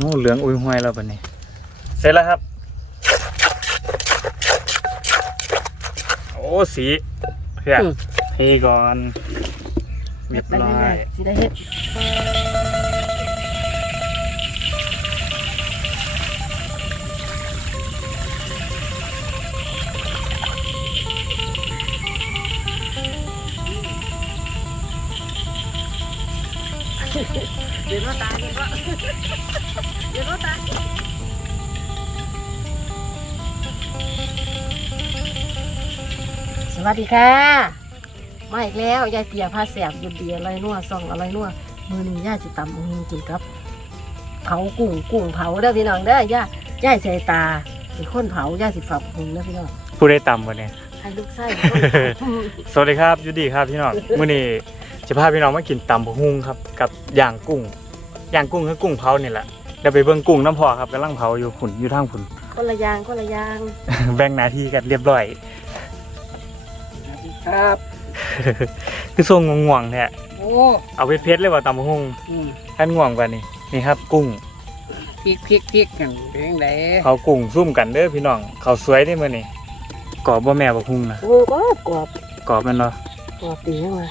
โอ้เหลืองอุ้ยห้วยแล้วบัดนี้ เสร็จแล้วครับ โอ้สีเพื่อนอืมเทก่อนเรียบร้อยสิได้เฮ็ดเดี๋ยวเราตายเดี๋ยว เราเดี๋ยวเราตายสวัสดีค่ะ มาอีกแล้ว ยายเปียพาแสบหยุดเดียอะไรนัวซ่องอะไรนัวมือนี้ย่าสิตำมือกินกับเผากุ้งกุ้งเผาเด้อพี่น้องเด้อย่าย่ายใส่ตาเป็นคนเผาย่าสิฝักหุงเด้อพี่น้องผู้ได้ต่ำวันนี้ให้ลูกไส้เป็นคนเผาสวัสดีครับยูดีครับพี่น้องมื้อนี้จะพาพี่น้องมากินตำบักฮุงครับ กับย่างกุ้งย่างกุ้งคือกุ้งเผานี่แหละ เดี๋ยวไปเบิ่งกุ้งน้ำพอครับกำลังเผาอยู่ผุนอยู่ทางผุน คนละอยางคนละอยางแบ่งหน้าที่กันเรียบร้อยครับคือทรงง่วงๆเนี่ยโอ้เอาเพชรๆเลยว่าตำบักฮุงอืมท่านง่วงกว่านี่นี่ครับ กุ้งพริกพริกพริกกันเป็นยังไงเขากุ้งซุ่มกันเด้อพี่น้องเขาสวยได้มื้อนี้กรอบบ่แม่บักฮุงนะโอ้กรอบกรอบกรอบแม่นเนาะกรอบดีจังเลย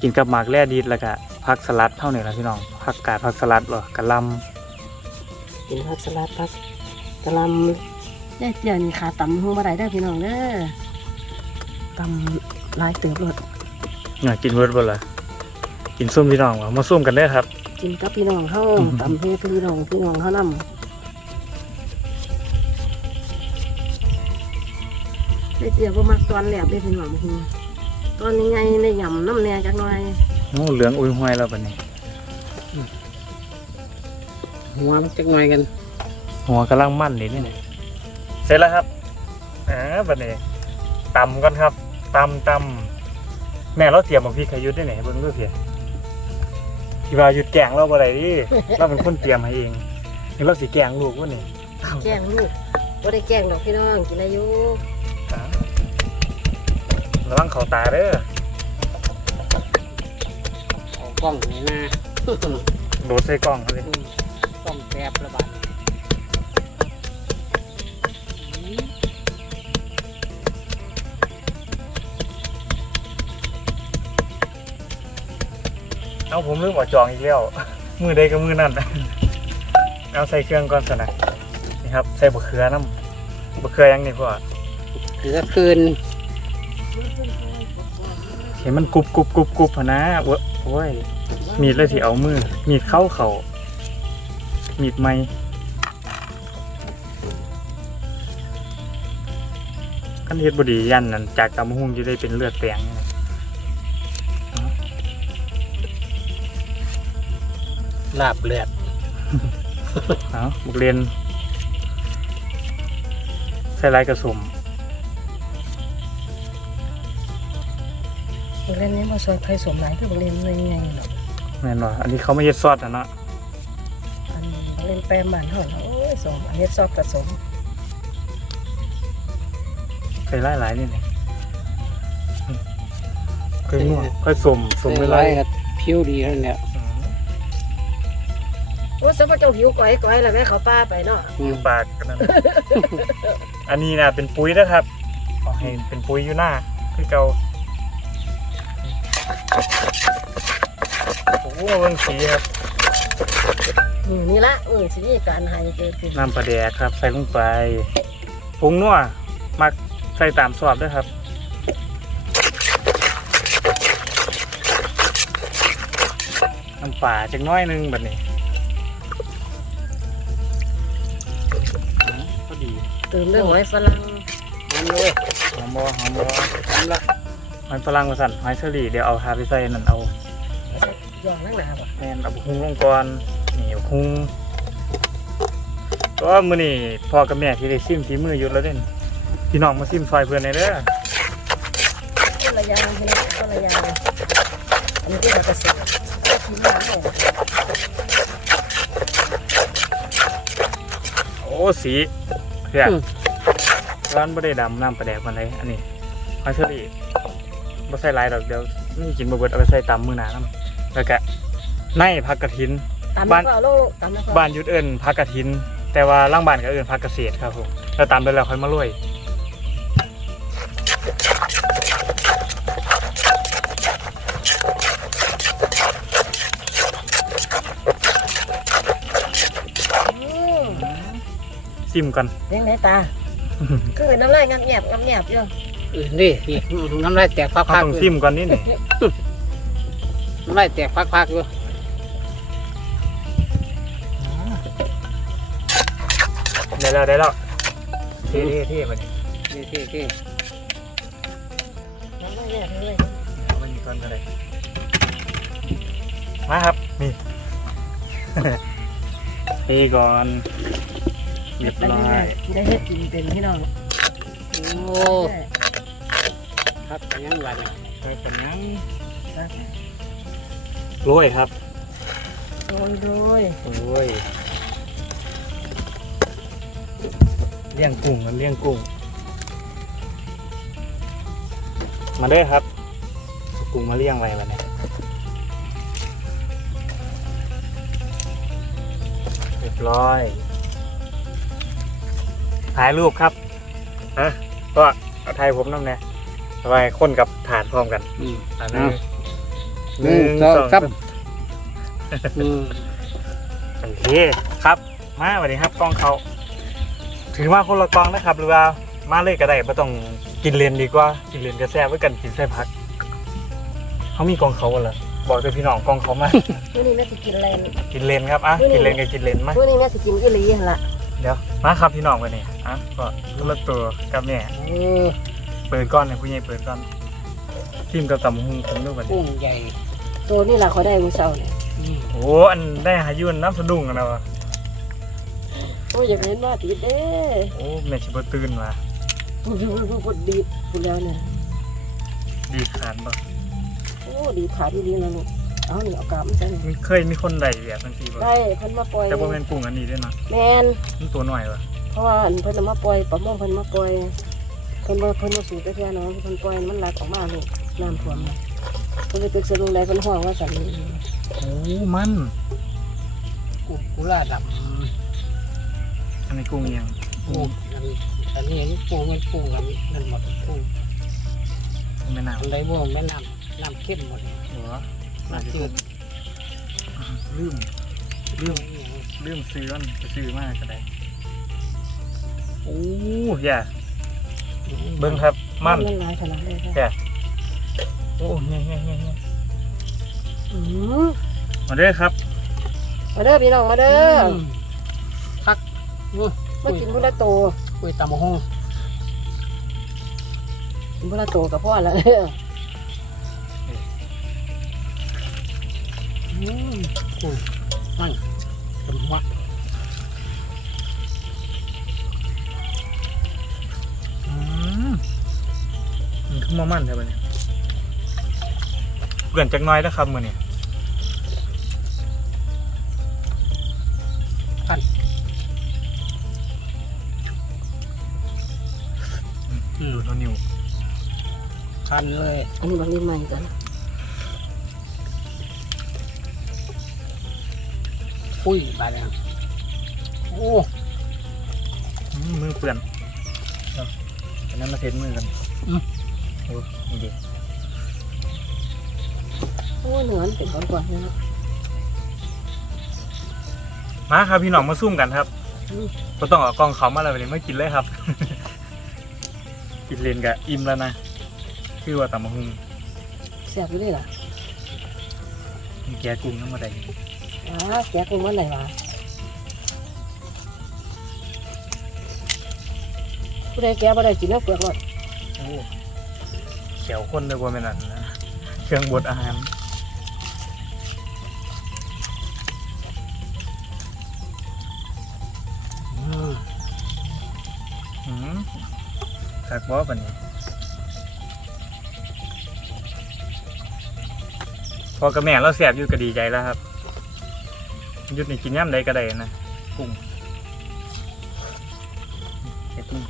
กินกับหมากแร่ดีดแล้วก็ผักสลัดเท่านี้ล่ะพี่น้องผักกาดผักสลัดบ่กะหล่ กินผักสลัดผักกะหล่ำยายเปียนี่ขาตำหูมาได้ได้อพี่น้องเด้อตำหลายเติบรสำน่ากินเบิดบ่ล่ะกินส้มพี่น้องว่ามาส้มกันเด้อครับ กินกับพี่น้องเฮาอืมตำให้พี่น้องพี่น้องเฮานำได้เจียวบ่มักตอนแหลบได้พี่น้องพี่ตอนนี้ไงได้ยำน้ำแหน่จักหน่อย โอ้เหลืองอุ้ยห้วยแล้วบัดนี้ หัวมันจักหน่อยกันหัวกำลังมั่นนี่นี่เสร็จแล้วครับอ่าบัดนี้ตำก่อนครับตำตำแม่เราเตรียมบักพริกให้ยุดได้ไหนเบิ่งดูเพียพี่ว่าหยุดแกล้งเราบ่ได้ดิเราเป็นคนเตรียมให้เองนี่เราสิแกล้งลูกวะนี่แกล้งลูกบ่ได้แกล้งดอกพี่น้องกินอายุอ่าระวังเขาตาเด้อเอากล้องนี่นะโดดใส่กล้องเขาเลย กล้องแคบระบาดเอาผมลืมเอดจองอีกแล้ว มือใดก็มือนั่น เอาใส่เครื่องก่อนสนะนี่ครับ ใส่บะเขือน้ำบะเขือยังนี่พ่อเกือคืนเห็นมันกรุบกรุบกรุบกรุบพะนะโอ้ยโอ้ยมีดเลยที่เอามือ มีดเข้าเขา มีดไม่กันเฮ็ดบดียันนั่นจากตำบักหุ่งจะได้เป็นเลือดแปลงนี่นะลาบเลือดเอาบุกเรียนใส่ลายกระสมบ่เล่นนี้มาซอยไผสมหลายคือบ่เล่นเลยไงเนาะแม่นบ่อันนี้เขาไม่เฮ็ดซอสอะเนาะอันนี้บ่ เล่นแปมบ้านเฮาเนาะโอ้ยสมอันนี้ซอกผสมใส่หลายหลายๆนี่นี่อืมค่อยนวดค่อยสมสมไปเส้นไล่ร้อยกับผิวดีเท่านั้นแหละโอ้ยสมบ่เจ้าหิวก้อยก้อยแล้วแม่เขาป้าไปเนาะอืมปากกันนั่นอันนี้นะเป็นปุ๋ยนะครับเอาให้เป็นปุ๋ยอยู่หน้าคือเก่าโอ้โหเบิ่งสีครับอืม นี่ละเออสิมีการให้เกิดขึ้นน้ำปลาแดกครับ ใส่ลงไปผงนัวมักใส่ตามสอบด้วยครับน้ำปลาจักหน้อยหนึงแบบนี้อ๋อก็ดีเติมด้วยหอยฝรั่งนั่นเลยหอมบอหอมบอทำละหอยฝรั่งมาสั่นหอยเชอรี่เดี๋ยวเอาทาไปใส่นั่นเอาย่องนักหนาบ่แม่นเอาบุกฮุ้งลงก่อน นี่บุกฮุ้งก็มื้อนี้พ่อกับแม่ที่ได้ซิมฝีมืออยู่แล้วเด่นพี่น้องมาซิมซอยเพื่อนในอยเด้อคนละอย่างพี่น้องคนละอย่างอันนี้คือผักกระเสียกินมาเฮาโอ้สีเพื่อนร้านบ่ได้ดำน้ำปลาแดกมันเลยอันนี้หอยเชอรี่บ่ใส่หลายดอกเดี๋ยวนี่กินบ่เบิดเอาไปใส่ตำมื้อหน้านำแล้วก็ในผักกระถิน ตำบ้านแล้วก็เอาลงตำแล้วก็บ้านยุดเอิญพักกระถิน แต่ว่าล่างบ้านก็เอิญพักเกษตรครับผมแล้วตามไปแล้วค่อยมาลุยอืมซิมก่อนเลี้ยงไหนตา คือน้ำลายงับแงบงับแงบอยู่อื่นดินี่น้ำลายแตกพัเขากต้องๆอซิยู่มก่อนนี่นี่น้ำลายแตกพักๆอยู่ ได้แล้วได้แล้วเท่เท่เท่ไปนี่นี่ที่ที่น้ำลายแงบเลยเอามันมีก่อนก็ได้มาครับ นี่เทก่อนเรียบร้อยที่ได้เฮ็ดกินเป็นพี่น้องโอ้ครับยังหวานเลยไปกันยังโรยครับโดยโดยโอ้ย เลี้ยงกุ้งมันเลี้ยงกุ้ง มาเด้อครับเอากุ้งมาเลี้ยงไว้วันนี้เรียบร้อย ถ่ายรูปครับฮะก็เอาถ่ายผมน้ำเนี่ยสบายคนกับฐานพร้อมกันอืมอันเอานี้หนึ่งสองครับอืมโอเคครับ มาสวัสดีครับกล้องเขา ถือมาคนละกล้องนะครับ หรือว่ามาเลยก็ได้ไม่ต้องกินเลนดีกว่า กินเลนก็แซ่บไว้กันกินใส่พัก เขามีกล้องเขาเหรอบอกเลยพี่น้องกล้องเขามามื้อนี้แม่สิกินอะไรกินเลนครับอะกินเลนก็กินเลนมามื้อนี้แม่สิกินอีหลีหั่นล่ะเดี๋ยวมาครับพี่น้องไปนี่อะก็คนละตัวกับแม่โอ้เปิดก้อนเนี่ยผู้ใหญ่เปิดก้อนทิมกับตำหุงผมด้วยบัดนี้กุ้งใหญ่ ตัวนี้ล่ะเขาได้มื้อเช้าเนี่ยอืมโอ้อันได้หายุนน้ำสะดุ้งกันนะวะโอ้ยอยากเห็นว่าติดเด้โอ้แม่ชิบตื่นมาปุ๊บปุ๊บปุ๊บปุ๊บดีดปุ๊บแล้วเนี่ยดีขาดบ่โอ้ดีขาดดีๆนะลูกเอานี่เอากลับมาใส่นี่มีเคยมีคนใดแบบทังทีบ่ได้เพิ่นมาปล่อยแต่บ่แม่นกุ้งอันนี้ด้วยนะแม่นมันตัวหน่อยวะเพราะว่าอันเพิ่นเอามาปล่อยประมงเพิ่นมาปล่อยเพิ่นว่าเพิ่นมาสูบกระเทียน้องเพิ่นปล่อยมันไหลออกมาลูกน้ำท่วมน่ะเพิ่นไปตึกสะดุงใดเพิ่นห้องว่าสั่นนี่โอ้มันกุ้งกุลาด อันนี้กุ้งยังกุ้งอันอันนี้กุ้งมันกุ้งกันนั่นหมดกุ้งกุ้งแม่น้อันใดบ่แม่น้ำน้ำเข้มหมดหัวน่าจะจืกุ้ดลืมลืมลืมซื้อมันจะซื้อมากก็ได้โอ้อย่าเบิ่งครับมันมันอะแค่โอ้ยเงี้ยเงี้ยเงี้ยมาเด้อครับ มาเด้อพี่น้องมาเด้อ มากินพุ่นละโตกล้วยตำมะฮงกินพุ่นละโตกับพ่อละเด้ออืมกุ้งมันตำหัวอืมมันขึ้นมามันใช่ปะเนี่ยเปลี่ยนจักหน้อยนะครับมือนี่พั อืมดูตัวนิ้วพันเลยอันนี้บักลิ้นใหม่กันปุ้ยบาดเนี่ยโอ้อืมมือเปื่อนเอาอันนั้นมาเทสมือกันโอ้นี่ดิโอ้เหนือมันเป็นก้อนๆนะมาครับพี่น้องมาซุ่มกันครับอืม ก็ต้องเอากล้องเขามาเลยวันนี้ไม่กินเลยครับ กินเลนกับอิ่มแล้วนะชื่อว่าตำมะฮุงแซ่บอยู่เลยล่ะมีแกกุ้งน้ำมาได้อ่าแกกุ้งมันไหนวะผู้ใดแกบ่ได้กินเนื้อเปลือกหรอกโอ้เขียวข้นเลยว่าแม่นั่นนะเครื่องบดอาหาร ถักบอปันนี้พอกับแม่เราเสียบอยู่ก็ดีใจแล้วครับหยุดนี่กินย่ำใดก็ได้นะกุ้งเฮ็ดนี่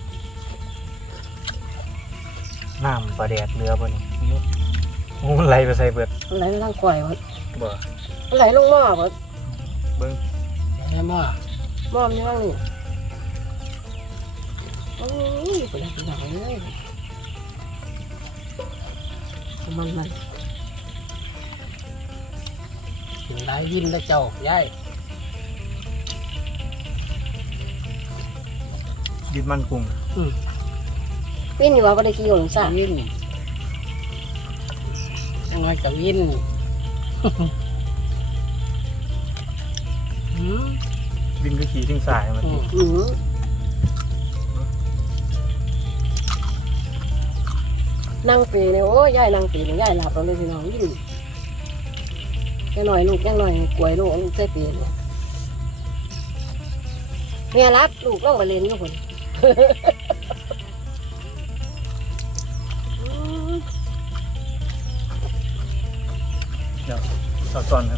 น้ำปลาแดดเรือปะนี่โอ้มันไหลไปใส่เบิดมันไหลไปทางก่อยวะบ่มันไหลลงหม้อวะเบิ้งแม่หม้อมอมยังนี่ โอ้ยไปแล้วพี่น้องเลยมันมันกินหลายวินแล้วเจ้ายายดิบมันกุ้งวิ่งอยู่ว่าบ่ได้กี่หลงซ่าวินยังไงกับวินอืมดินก็ขี่ทิ้งสายมาอื นั่งปีเนี่ยโอ้ยยายนั่งปีนี่ยยายหลับเราเลยพี่น้องยิ่งแค่หน่อยลูกแค่หน่อยกล้วยลูกใส่ปีเนี่ยเมียรับลูกล่องมาเล่นอยู่คนอืมสอดซอนครับ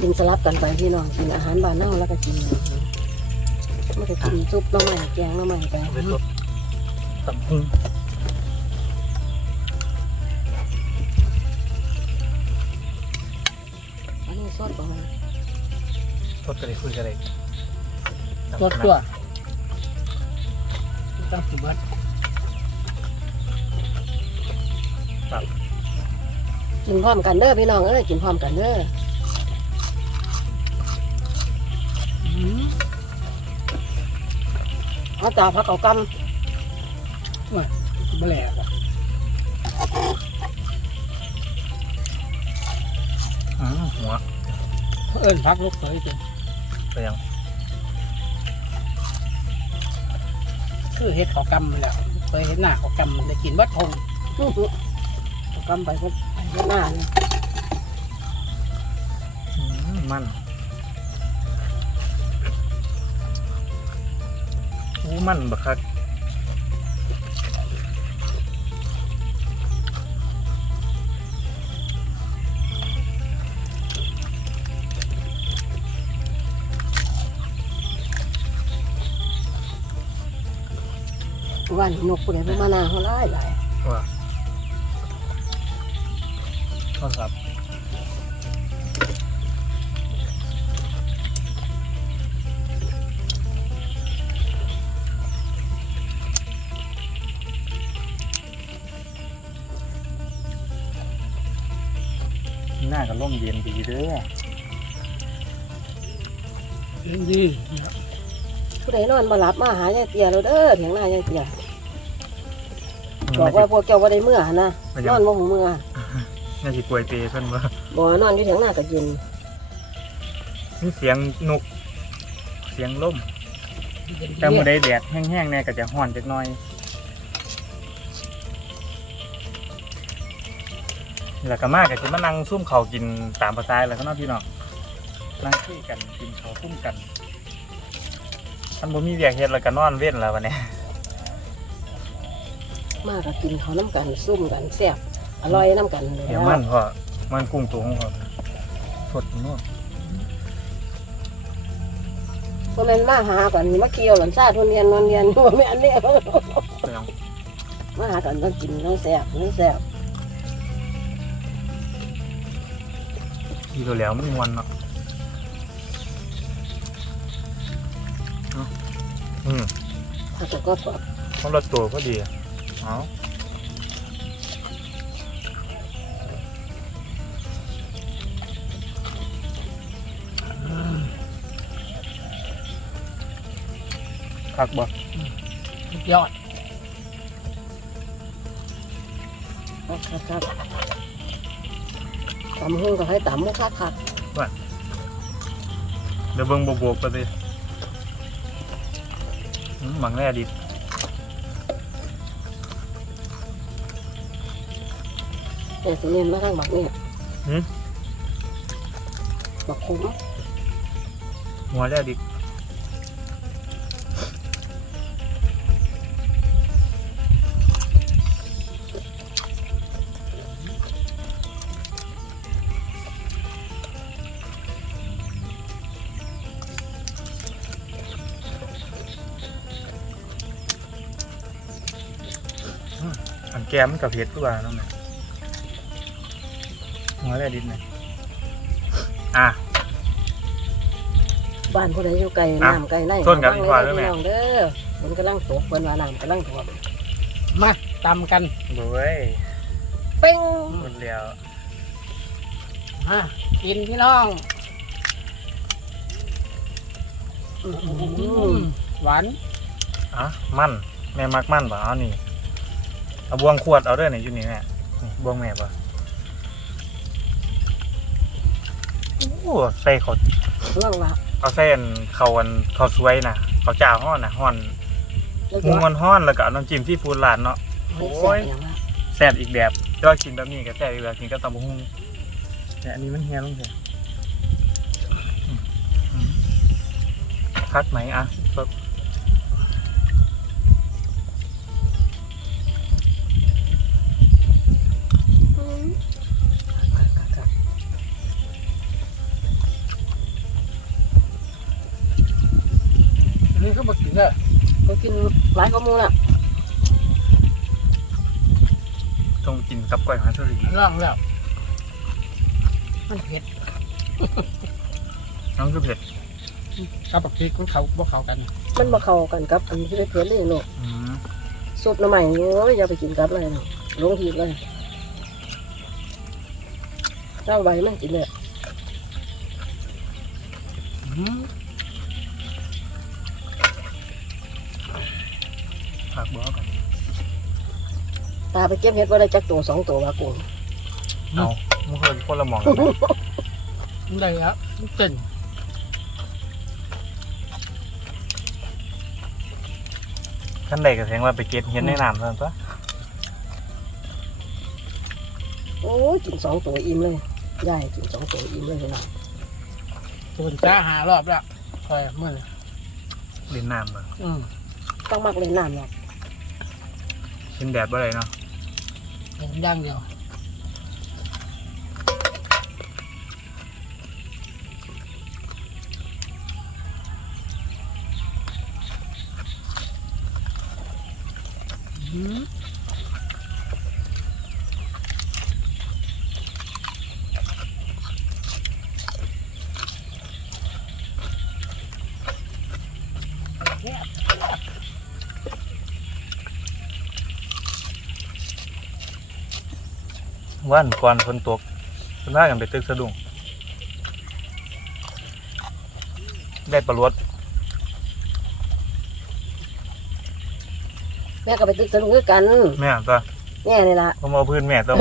กินสลับกันไปพี่น้องกินอาหารบ้านเน่าแล้วก็กินไม่ก็กินซุปหน้ำใหม่แกงหน้ำใหม่ไปเอาไปสดตับหุ้งอันนี้สดประมาณสดกันเลยคุยกันเลยตัวตัวต้องสิบัดกินพร้อมกันเด้อพี่น้องเอ้ยกินพร้อมกันเด้ออื เอาตาพักเอากบ่แหลกอะอืมหัวเอิ้นพักลูกเคยจังไปยังคือเฮ็ดขอกำมันแหล้วเคยเห็นหน้าขอกำมันได้กินบัดทงำเอากำไปก็เฮ็ดหน้านี่อืมมัน โอ้มันบักคักวันนกผู้ใดผู้มานาเขาไล่หลายว่าโทษครับหน้ ร่มเย็นดีเด้อเรื่องดีผู้ใดนอนมาหลับมาหายายเตียเราเด้อเถียงหน้ายายเตียบอกว่าพวกเจ้าว่าได้เมื่อหั่นนะนอนบ่หูเมื่อน่าจะกล้วยเปเพิ่นว่าบ่นอนอยู่เถียงหน้าก็เย็นมีเสียงนกเสียงลมแต่เมื่อใดแดดแห้งๆเนี่ยก็จะห้อนจักหน่อย แล้วก็มากก็จะมานั่งซุ่มเขาวกินตามภาษาแล้วก็น้องพี่น้องนั่งคุยกันกินเขาวซุ่มกันท่านบ่มีเวียกเฮ็ดแล้วก็นอนเว้นแล้ววันนี้ มากก็กินเขาวน้ำกันซุ่มกันแซ่บอร่อยน้ำกันเลยเดี๋ยวมันพอมันกุ้งตัวของพอสดนู่นเพราะมันมาหากันมาเกี่ยวหลันซาทุเรียนนอนเรียนบ่แม่นเนี่ยเปลืองมาหากันต้องกินต้องแซ่บต้องแซ่บ ทีตัวแล้วมันมวนเนาะเนาะอืมถ้าจะก็ปลอดของเราตัวพอดีอะเอาคักบ่สุดยอดครับครับ ตำหุ่งก็ให้ตำมุคักคักเดี๋ยวเบิ่งบวกๆไปเลยอืมหมังแร่ดิแต่สิเรียนมาทางบักเนี่ยหืมบักคุ้มหัวแร่ดิ อันแกมมันกับเผ็ดคือว่าน้องแม่หัวแรดินเนี่ยอะ บ้านผู้ใดอยู่ไกลอะน้ำไกลไหนส้นกับอีกฝ่ายด้วยแม่พี่น้องเด้อฝนกำลังตกเพิ่นว่าน้ำกำลังท่วมมาตำกันเบ้ยเป้งหมดแล้วมากินพี่น้องอื้อหือือมหวานอะ มัน แม่มักมันป่ะเอานี่ เอาบวงขวดเอาเด้วยนี่อยู่นี่แม่นี่บวงแม่ป่ะโอ้ใส่เขาเรื่องว่าเอาใส่อันเขาอันเขาสวยนะเขาจ่าห้อนนะห้อนเรื่องหมูว่ามันห้อนแล้วก็เอาน้ำจิ้มที่ฟูดร้านเนาะโอ้โอ้ยยแซ่บอีกแบบยอดกินแบบนี้ก็แซ่บอีกแบบกินก็ตำบักหุ่งแต่อันนี้มันเฮียลงเถอะอืมอืมคักไหนอะสด นี่ก็บอกกินเลยก็กินหลายข้อมูลอะต้องกินกับก้อยหอยเชอรี่ลองแล้วมันเผ็ดน้องคือเผ็ดกับบักพริกของเขาบ่เข้ากัน มันมาเข้ากันกับอันที่เผ็ดเลยลูกอืมซุปน้ำใหม่โอ้ยอย่าไปกินกับเลยนะลงทีเลยเจ้าใบมันกินเลยอืมาไปเก็บเห็ดว่าได้จักตัวสองตัวว่ากูเอามันเคยคนละหมองกันไหมมันได้แล้วมันเต้นท่านใดก็แสดงว่าไปเก็บเห็นในน้ำเท่านั้นปะโอ้ยกินสองตัวอิ่มเลยยายกินสองตัวอิ่มเลยพี่น้องตุนจ้าหารอบแล้วคอยเมื่อเล่นน้ำเลยอืมต้องมักเล่นน้ำเนาะเห็นแดดบ่ไรเนาะเห็น อย่างเดียว ว่านก่อนฝนตกเพิ่นว่ากันไปตึกสะดุ้งได้ปลาลวดแม่ก็ไปตึกสนุกด้วยกันแม่ตัวแง่นี่ละผมเอาพื้นแม่ต้อง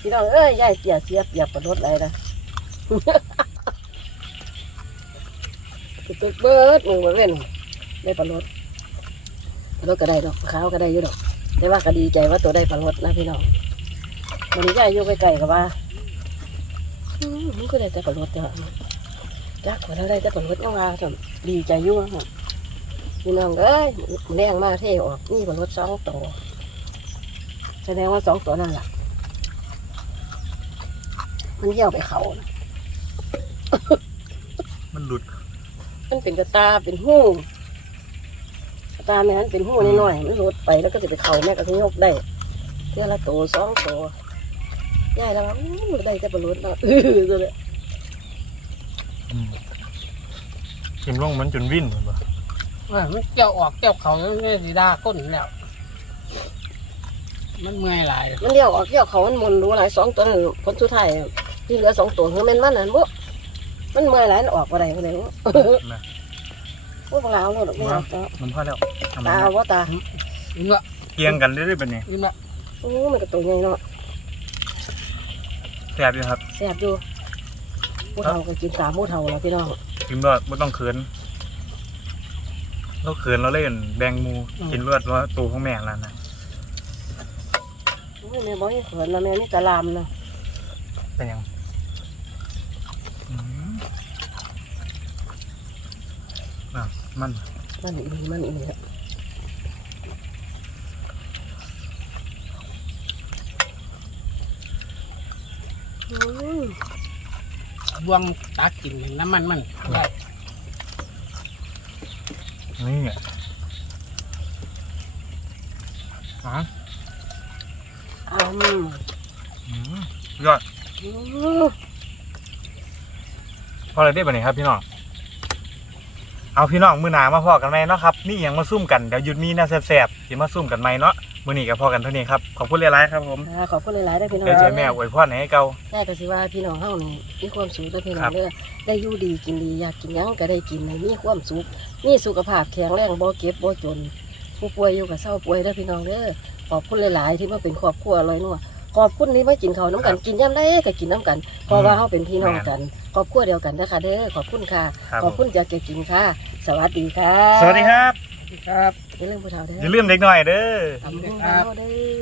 พี่น้องเอ้ยยายเสียเสียเปรียบประรดอะไรนะ ตึกเบิดมึงมาเว้นได้ประรดประรดก็ได้ดอกขาวก็ได้อยู่ดอก แต่ว่าก็ดีใจว่าตัวได้ประรดนะพี่น้อง วันนี้ยายอยู่ใกล้ๆกับว่าอืมมันก็ได้แต่ประรดจ้ะจักว่าเราได้แต่ประรดยังว่าสำดีใจอยู่ว่าพี่น้องเอ้ยแรงมากเท่ออกนี่ประรดสองตัวแสดงว่าสองตัวนั่นแหละมันเยี่ยวไปเขาน่ะมันหลุด มันเป็นกระตาเป็นหูกระตาแม่นเป็นหูน้อยๆมันหลุดไปแล้วก็จะไปเขาแม่ก็จะยกได้เท่าละตัวสองตัว ยายแล้วว่าอู้ได้แต่ปลาลุดแล้วอื้อตัวเลยอืมทิมลงมันจนวิ่นเหมือนปะว่ามันเกี่ยวออกเกี่ยวเขาแล้วเนี่ยสีดาก้นแล้ว มันเมื่อยหลายมันเลี้ยวออกเลี้ยวเขามันหมุนรู้หลายสองตัวนั่นผลสุดท้ายที่เหลือสองตัวคือแม่นมันนั่นบุมันเมื่อยหลายมันออกอะไรอะไรบุนะพวกเราเลยไม่เอาตามันพอแล้วทำไมตาว่าตาอิ่มละเกียงกันได้ด้วยเป็นนี่อิ่มละโอ้มันก็ตัวใหญ่เนาะ แซ่บอยู่ครับแซ่บอยู่ผู้เฒ่าก็กินตามผู้เฒ่าแล้วพี่น้องกินรอดไม่ต้องเขินเราเขินเราเล่นแบงหมูกินรวดว่าตัวของแม่แล้วนะโอ้ยแม่บอกให้เขินนะแม่นี่ตะลามนะเป็นหยังอืมอะมันมันอีนี่มันอีนี่อะ บวงตักกินเห็นน้ำมันมันได้นี่ไงอะอ้าวอืมอืมยอดพอเลยได้บ่เนี่ยครับพี่น้อง เอาพี่น้องมือหนามาพอกันไหมเนาะครับ นี่ยังมาซุ่มกันเดี๋ยวหยุดมีน่าแสบๆสิมาซุ่มกันไหมเนาะ มือนี้ก็พอกันเท่านี้ครับ ขอบคุณหลายๆครับผมอ่าขอบคุณหลายๆได้อพี่น้องเดี๋ยวเจอแม่อวยพรให้เก่าแม่ก็สิว่าพี่น้องเฮานี่มีความสุขได้อพี่น้อครังบ เด้อได้อยู่ดีกินดีอยากกินหยังก็ได้กินให้มีความสุขมีสุขภาพแข็งแรงบ่เก็บบ่จน ผู้ป่วยอยู่กับเศร้าป่วยได้อพี่น้องเด้อขอบคุณหลาย ๆ ที่มาเป็นครอบครัวอร่อยนัวขอบคุณที่มากินข้าวน้ำกันกินย่ำได้ก็กินน้ำกันเพราะว่าเฮาเป็นพี่น้องกันครอบครัวเดียวกันนะคะเด้อขอบคุณค่ะ ครับขอบคุณจากเกกินค่ะ สวัสดีค่ะ สวัสดีครับ ครับ อย่าลืมผู้เฒ่าเด้ออย่าลืมเด็กหน่อยเด้อทำบุญกันเด้อ